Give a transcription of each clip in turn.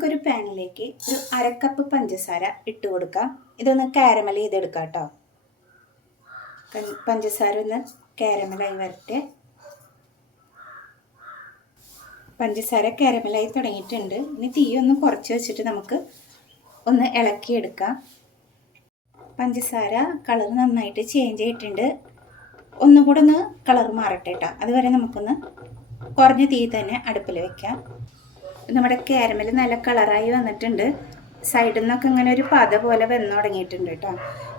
നമുക്കൊരു പാനിലേക്ക് ഒരു അരക്കപ്പ് പഞ്ചസാര ഇട്ട് കൊടുക്കാം. ഇതൊന്ന് കാരമൽ ചെയ്തെടുക്കാം കേട്ടോ. പഞ്ചസാര ഒന്ന് കാരമലായി വരട്ടെ. പഞ്ചസാര കാരമലായി തുടങ്ങിയിട്ടുണ്ട്. ഇനി തീ ഒന്ന് കുറച്ച് വെച്ചിട്ട് നമുക്ക് ഒന്ന് ഇളക്കിയെടുക്കാം. പഞ്ചസാര കളർ നന്നായിട്ട് ചേഞ്ച് ആയിട്ടുണ്ട്. ഒന്നുകൂടെ ഒന്ന് കളർ മാറട്ടെ കേട്ടോ. അതുവരെ നമുക്കൊന്ന് കുറഞ്ഞ തീ തന്നെ അടുപ്പിൽ വെക്കാം. നമ്മുടെ കാരമൽ നല്ല കളറായി വന്നിട്ടുണ്ട്. സൈഡിൽ നിന്നൊക്കെ ഇങ്ങനെ ഒരു പത പോലെ വന്നു തുടങ്ങിയിട്ടുണ്ട് കേട്ടോ.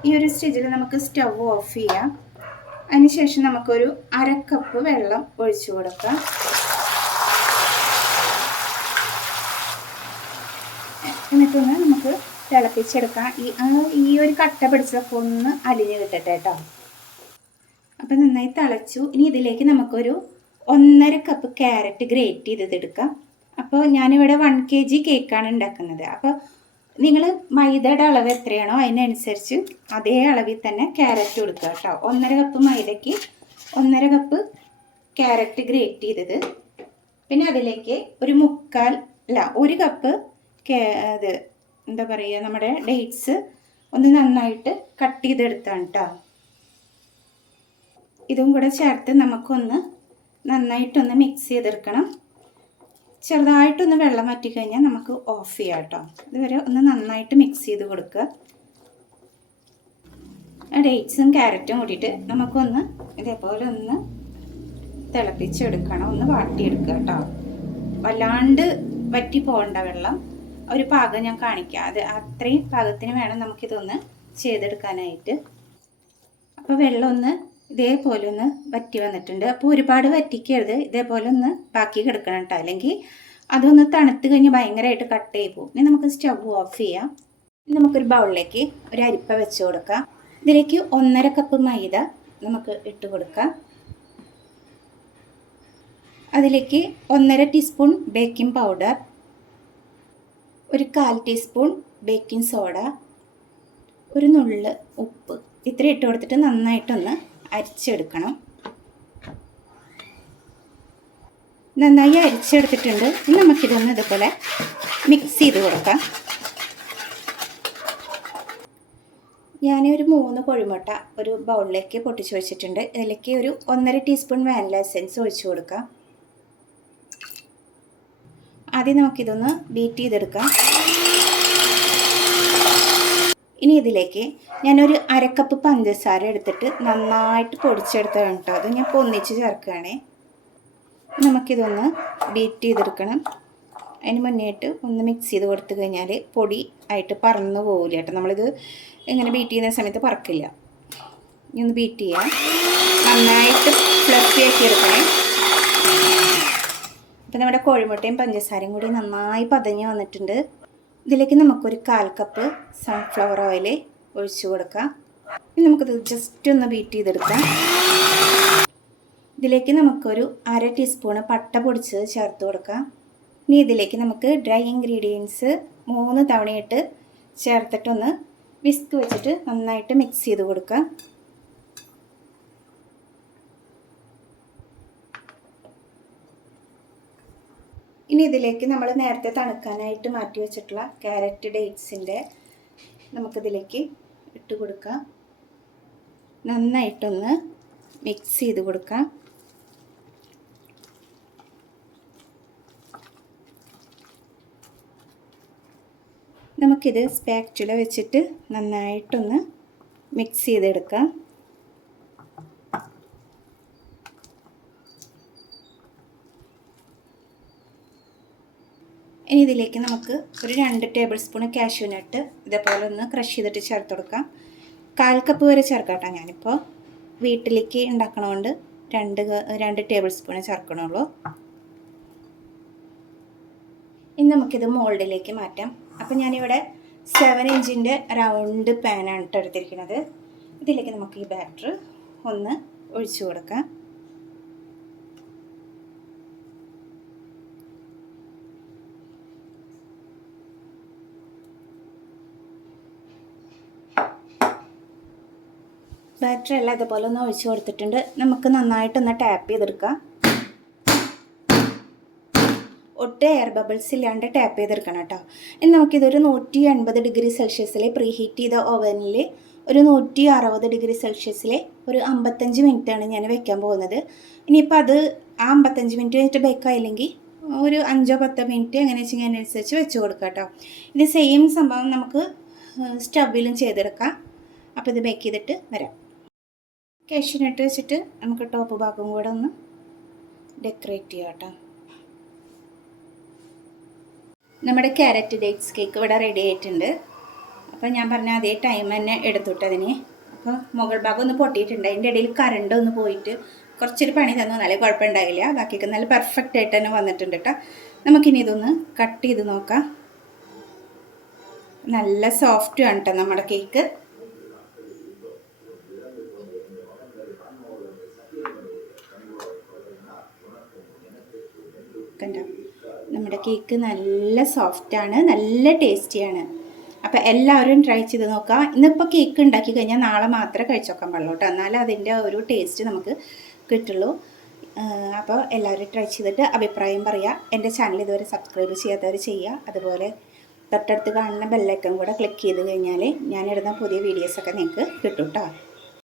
ഈ ഒരു സ്റ്റേജിൽ നമുക്ക് സ്റ്റവ് ഓഫ് ചെയ്യാം. അതിനുശേഷം നമുക്കൊരു അരക്കപ്പ് വെള്ളം ഒഴിച്ചു കൊടുക്കാം. എന്നിട്ടൊന്ന് നമുക്ക് തിളപ്പിച്ചെടുക്കാം. ഈ ഒരു കട്ട പിടിച്ചതൊക്കെ ഒന്ന് അലിഞ്ഞ് കിട്ടട്ടെ കേട്ടോ. അപ്പം നന്നായി തിളച്ചു. ഇനി ഇതിലേക്ക് നമുക്കൊരു 1.5 കപ്പ് ക്യാരറ്റ് ഗ്രേറ്റ് ചെയ്തെടുക്കാം. അപ്പോൾ ഞാനിവിടെ 1 kg കേക്കാണ് ഉണ്ടാക്കുന്നത്. അപ്പോൾ നിങ്ങൾ മൈദയുടെ അളവ് എത്രയാണോ അതിനനുസരിച്ച് അതേ അളവിൽ തന്നെ ക്യാരറ്റ് കൊടുക്കുക കേട്ടോ. 1.5 കപ്പ് മൈദയ്ക്ക് 1.5 കപ്പ് ക്യാരറ്റ് ഗ്രേറ്റ് ചെയ്തത്. പിന്നെ അതിലേക്ക് ഒരു 1 കപ്പ് ഇത് എന്താ പറയുക, നമ്മുടെ ഡേറ്റ്സ് ഒന്ന് നന്നായിട്ട് കട്ട് ചെയ്തെടുത്താണ് കേട്ടോ. ഇതും കൂടെ ചേർത്ത് നമുക്കൊന്ന് നന്നായിട്ടൊന്ന് മിക്സ് ചെയ്തെടുക്കണം. ചെറുതായിട്ടൊന്ന് വെള്ളം വറ്റിക്കഴിഞ്ഞാൽ നമുക്ക് ഓഫ് ചെയ്യാം കേട്ടോ. ഇതുവരെ ഒന്ന് നന്നായിട്ട് മിക്സ് ചെയ്ത് കൊടുക്കുക. ഡേറ്റ്സും ക്യാരറ്റും കൂടിയിട്ട് നമുക്കൊന്ന് ഇതേപോലെ ഒന്ന് തിളപ്പിച്ചെടുക്കണം. ഒന്ന് വാട്ടിയെടുക്കുക കേട്ടോ. വല്ലാണ്ട് വറ്റി പോകേണ്ട വെള്ളം, ഒരു പാകം ഞാൻ കാണിക്കാം. അത് അത്രയും പാകത്തിന് വേണം നമുക്കിതൊന്ന് ചെയ്തെടുക്കാനായിട്ട്. അപ്പോൾ വെള്ളം ഒന്ന് ഇതേപോലെ ഒന്ന് വറ്റി വന്നിട്ടുണ്ട്. അപ്പോൾ ഒരുപാട് വറ്റിക്കരുത്, ഇതേപോലെ ഒന്ന് ബാക്കി കിടക്കണം കേട്ടോ. അല്ലെങ്കിൽ അതൊന്ന് തണുത്ത് കഴിഞ്ഞ് ഭയങ്കരമായിട്ട് കട്ട് ചെയ്ത് പോകും. ഇനി നമുക്ക് സ്റ്റവ് ഓഫ് ചെയ്യാം. ഇനി നമുക്കൊരു ബൗളിലേക്ക് ഒരു അരിപ്പ വെച്ച് കൊടുക്കാം. ഇതിലേക്ക് 1.5 കപ്പ് മൈദ നമുക്ക് ഇട്ട് കൊടുക്കാം. അതിലേക്ക് 1.5 ടീസ്പൂൺ ബേക്കിംഗ് പൗഡർ, ഒരു 1/4 ടീസ്പൂൺ ബേക്കിംഗ് സോഡ, ഒരു നുള്ള് ഉപ്പ്, ഇത്ര ഇട്ട് കൊടുത്തിട്ട് നന്നായിട്ടൊന്ന് അരിച്ചെടുക്കണം. നന്നായി അരിച്ചെടുത്തിട്ടുണ്ട്. ഇനി നമുക്കിതൊന്ന് ഇതുപോലെ മിക്സ് ചെയ്ത് കൊടുക്കാം. ഞാനൊരു 3 കോഴിമുട്ട ഒരു ബൗളിലേക്ക് പൊട്ടിച്ച് വെച്ചിട്ടുണ്ട്. ഇതിലേക്ക് ഒരു 1.5 ടീസ്പൂൺ വാനില എസൻസ് ഒഴിച്ചു കൊടുക്കാം. ആദ്യം നമുക്കിതൊന്ന് ബീറ്റ് ചെയ്തെടുക്കാം. ഇനി ഇതിലേക്ക് ഞാനൊരു 1/2 കപ്പ് പഞ്ചസാര എടുത്തിട്ട് നന്നായിട്ട് പൊടിച്ചെടുത്തതാണ് കേട്ടോ. അത് ഞാൻ ഒന്നിച്ച് ചേർക്കുകയാണേ. നമുക്കിതൊന്ന് ബീറ്റ് ചെയ്തെടുക്കണം. അതിന് മുന്നേയായിട്ട് ഒന്ന് മിക്സ് ചെയ്ത് കൊടുത്തു കഴിഞ്ഞാൽ പൊടി ആയിട്ട് പറന്നു പോകില്ല കേട്ടോ. നമ്മളിത് ഇങ്ങനെ ബീറ്റ് ചെയ്യുന്ന സമയത്ത് പറക്കില്ല. ഇനി ഒന്ന് ബീറ്റ് ചെയ്യാം. നന്നായിട്ട് ഫ്ലഫി ആക്കി എടുക്കണേ. അപ്പോൾ നമ്മുടെ കോഴിമുട്ടയും പഞ്ചസാരയും കൂടി നന്നായി പതഞ്ഞ് വന്നിട്ടുണ്ട്. ഇതിലേക്ക് നമുക്കൊരു 1/4 കപ്പ് സൺഫ്ലവർ ഓയിൽ ഒഴിച്ചു കൊടുക്കാം. ഇനി നമുക്കിത് ജസ്റ്റ് ഒന്ന് ബീറ്റ് ചെയ്തെടുക്കാം. ഇതിലേക്ക് നമുക്കൊരു 1/2 ടീസ്പൂണ് പട്ട പൊടിച്ചത് ചേർത്ത് കൊടുക്കാം. ഇനി ഇതിലേക്ക് നമുക്ക് ഡ്രൈ ഇൻഗ്രീഡിയൻസ് 3 തവണയിട്ട് ചേർത്തിട്ടൊന്ന് വിസ്ക് വെച്ചിട്ട് നന്നായിട്ട് മിക്സ് ചെയ്ത് കൊടുക്കാം. ഇനി ഇതിലേക്ക് നമ്മൾ നേരത്തെ തണുക്കാനായിട്ട് മാറ്റി വെച്ചിട്ടുള്ള ക്യാരറ്റ് ഡേറ്റ്സിൻ്റെ നമുക്കിതിലേക്ക് ഇട്ട് കൊടുക്കാം. നന്നായിട്ടൊന്ന് മിക്സ് ചെയ്ത് കൊടുക്കാം. നമുക്കിത് സ്പാച്ചുല വെച്ചിട്ട് നന്നായിട്ടൊന്ന് മിക്സ് ചെയ്തെടുക്കാം. ഇനി ഇതിലേക്ക് നമുക്ക് ഒരു 2 ടേബിൾ സ്പൂൺ കാഷ്യൂ നട്ട് ഇതേപോലെ ഒന്ന് ക്രഷ് ചെയ്തിട്ട് ചേർത്ത് കൊടുക്കാം. 1/4 കപ്പ് വരെ ചേർക്കാട്ടോ. ഞാനിപ്പോൾ വീട്ടിലേക്ക് ഉണ്ടാക്കണതുകൊണ്ട് 2 ടേബിൾ സ്പൂൺ ചേർക്കണുള്ളൂ. ഇനി നമുക്കിത് മോൾഡിലേക്ക് മാറ്റാം. അപ്പോൾ ഞാനിവിടെ 7 ഇഞ്ചിൻ്റെ റൗണ്ട് പാനാണ് കേട്ടോ എടുത്തിരിക്കുന്നത്. ഇതിലേക്ക് നമുക്ക് ഈ ബാറ്റർ ഒന്ന് ഒഴിച്ചു കൊടുക്കാം. ബാറ്ററി എല്ലാം ഇതുപോലെ ഒന്ന് ഒഴിച്ച് കൊടുത്തിട്ടുണ്ട്. നമുക്ക് നന്നായിട്ടൊന്ന് ടാപ്പ് ചെയ്തെടുക്കാം. ഒട്ടും എയർ ബബിൾസ് ഇല്ലാണ്ട് ടാപ്പ് ചെയ്തെടുക്കണം കേട്ടോ. ഇനി നമുക്കിതൊരു 180 ഡിഗ്രി സെൽഷ്യസിൽ പ്രീ ഹീറ്റ് ചെയ്ത ഓവനിൽ ഒരു 160 ഡിഗ്രി സെൽഷ്യസിൽ ഒരു 55 മിനിറ്റാണ് ഞാൻ വെക്കാൻ പോകുന്നത്. ഇനിയിപ്പോൾ അത് ആ 55 മിനിറ്റ് കഴിഞ്ഞിട്ട് ബേക്കായില്ലെങ്കിൽ ഒരു 5-10 മിനിറ്റ് എങ്ങനെ വെച്ചെങ്കിൽ അതിനനുസരിച്ച് വെച്ച് കൊടുക്കാം കേട്ടോ. ഇത് സെയിം സംഭവം നമുക്ക് സ്റ്റവിലും ചെയ്തെടുക്കാം. അപ്പോൾ ഇത് ബേക്ക് ചെയ്തിട്ട് വരാം. കാഷ്യൂനട്ട് വെച്ചിട്ട് നമുക്ക് ടോപ്പ് ഭാഗം കൂടെ ഒന്ന് ഡെക്കറേറ്റ് ചെയ്യാം കേട്ടോ. നമ്മുടെ ക്യാരറ്റ് ഡേറ്റ്സ് കേക്ക് ഇവിടെ റെഡി ആയിട്ടുണ്ട്. അപ്പോൾ ഞാൻ പറഞ്ഞ അതേ ടൈം തന്നെ എടുത്തുട്ട് അതിന്. അപ്പോൾ മുകൾ ഭാഗം ഒന്ന് പൊട്ടിയിട്ടുണ്ട്. അതിൻ്റെ ഇടയിൽ കറണ്ട് ഒന്ന് പോയിട്ട് കുറച്ചൊരു പണി തന്നു, നല്ല കുഴപ്പമുണ്ടായില്ല. ബാക്കിയൊക്കെ നല്ല പെർഫെക്റ്റ് ആയിട്ട് തന്നെ വന്നിട്ടുണ്ട് കേട്ടോ. നമുക്കിനി ഇതൊന്ന് കട്ട് ചെയ്ത് നോക്കാം. നല്ല സോഫ്റ്റ് ആണ് കേട്ടോ നമ്മുടെ കേക്ക്. കണ്ടോ, നമ്മുടെ കേക്ക് നല്ല സോഫ്റ്റാണ്, നല്ല ടേസ്റ്റിയാണ്. അപ്പോൾ എല്ലാവരും ട്രൈ ചെയ്ത് നോക്കാം. ഇന്നിപ്പോൾ കേക്ക് ഉണ്ടാക്കി കഴിഞ്ഞാൽ നാളെ മാത്രമേ കഴിച്ച് നോക്കാൻ പാടുള്ളൂ കേട്ടോ, എന്നാലും അതിൻ്റെ ഒരു ടേസ്റ്റ് നമുക്ക് കിട്ടുള്ളൂ. അപ്പോൾ എല്ലാവരും ട്രൈ ചെയ്തിട്ട് അഭിപ്രായം പറയുക. എൻ്റെ ചാനൽ ഇതുവരെ സബ്സ്ക്രൈബ് ചെയ്യാത്തവർ ചെയ്യുക. അതുപോലെ തൊട്ടടുത്ത് കാണുന്ന ബെല്ലൈക്കൺ കൂടെ ക്ലിക്ക് ചെയ്ത് കഴിഞ്ഞാൽ ഞാനിടുന്ന പുതിയ വീഡിയോസൊക്കെ നിങ്ങൾക്ക് കിട്ടും കേട്ടോ.